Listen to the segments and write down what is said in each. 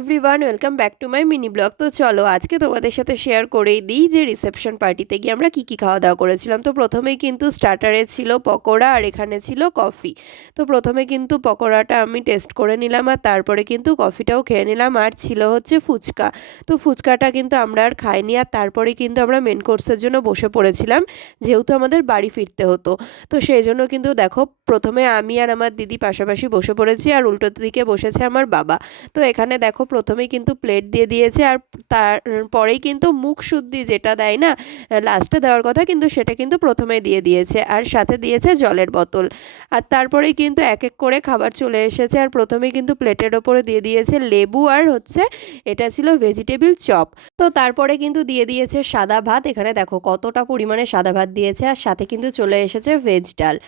Everyone, welcome back to my mini blog. তো চলো আজকে তোমাদের সাথে শেয়ার করেই দিই যে রিসেপশন পার্টিতে গিয়ে আমরা কি খাওয়া দাওয়া করেছিলাম। তো প্রথমেই কিন্তু স্টার্টারে ছিল পকোড়া আর এখানে ছিল কফি। তো প্রথমে কিন্তু পকোড়াটা আমি টেস্ট করে নিলাম আর তারপরে কিন্তু কফিটাও খেয়ে নিলাম, আর ছিল হচ্ছে ফুচকা। তো ফুচকাটা কিন্তু আমরা আর খাইনি, আর তারপরে কিন্তু আমরা মেন কোর্সের জন্য বসে পড়েছিলাম, যেহেতু আমাদের বাড়ি ফিরতে হতো। তো সেই জন্য কিন্তু দেখো, প্রথমে আমি আর আমার দিদি পাশাপাশি বসে পড়েছি আর উল্টো দিকে বসেছে আমার বাবা। তো এখানে দেখো প্রথমেই কিন্তু প্লেট দিয়ে দিয়েছে, আর তারপরেই কিন্তু মুখ শুদ্ধি যেটা দেয় না, লাস্টে দেওয়ার কথা, কিন্তু সেটা কিন্তু প্রথমে দিয়ে দিয়েছে, আর সাথে দিয়েছে জলের বোতল। আর তারপরেই কিন্তু এক এক করে খাবার চলে এসেছে, আর প্রথমেই কিন্তু প্লেটের ওপরে দিয়ে দিয়েছে লেবু, আর হচ্ছে এটা ছিল ভেজিটেবিল চপ। তো তারপরে কিন্তু দিয়ে দিয়েছে সাদা ভাত। এখানে দেখো কতটা পরিমাণে সাদা ভাত দিয়েছে, আর সাথে কিন্তু চলে এসেছে ভেজ ডাল।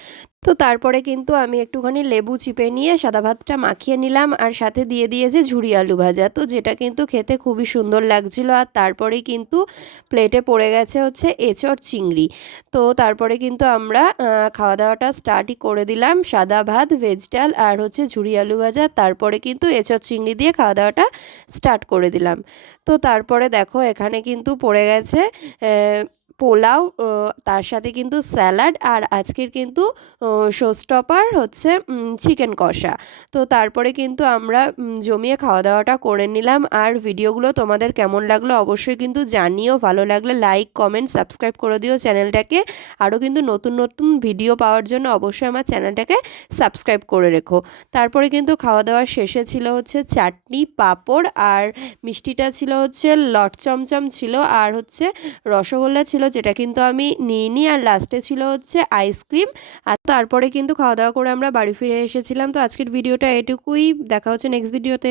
তো তারপরে কিন্তু আমি একটুখানি লেবু চিপে নিয়ে সাদা ভাতটা মাখিয়ে নিলাম, আর সাথে দিয়ে দিয়েছে ঝুরি আলু ভাজা, তো যেটা কিন্তু খেতে খুবই সুন্দর লাগছিল। আর তারপরে কিন্তু প্লেটে পড়ে গেছে হচ্ছে এঁচড় চিংড়ি। তো তারপরে কিন্তু আমরা খাওয়া দাওয়াটা স্টার্টই করে দিলাম, সাদা ভাত, ভেজ ডাল আর হচ্ছে ঝুরি আলু ভাজা, তারপরে কিন্তু এঁচড় চিংড়ি দিয়ে খাওয়া দাওয়াটা স্টার্ট করে দিলাম। তো তারপরে দেখো এখানে কিন্তু পড়ে গেছে পোলাও, তার সাথে কিন্তু স্যালাড, আর আজকের কিন্তু শোস্টপার হচ্ছে চিকেন কষা। তো তারপরে কিন্তু আমরা জমিয়ে খাওয়া দাওয়াটা করে নিলাম। আর ভিডিওগুলো তোমাদের কেমন লাগলো অবশ্যই কিন্তু জানিও, ভালো লাগলে লাইক, কমেন্ট, সাবস্ক্রাইব করে দিও চ্যানেলটাকে। আরও কিন্তু নতুন নতুন ভিডিও পাওয়ার জন্য অবশ্যই আমার চ্যানেলটাকে সাবস্ক্রাইব করে রেখো। তারপরে কিন্তু খাওয়া দাওয়ার শেষে ছিল হচ্ছে চাটনি, পাঁপড়, আর মিষ্টিটা ছিল হচ্ছে লট চমচম ছিল, আর হচ্ছে রসগোল্লা ছিল, যেটা কিন্তু আমি নিইনি। আর লাস্টে ছিল হচ্ছে আইসক্রিম। আর তারপরে কিন্তু খাওয়া দাওয়া করে আমরা বাড়ি ফিরে এসেছিলাম। তো আজকের ভিডিওটা এটুকুই, দেখা হচ্ছে নেক্সট ভিডিওতে।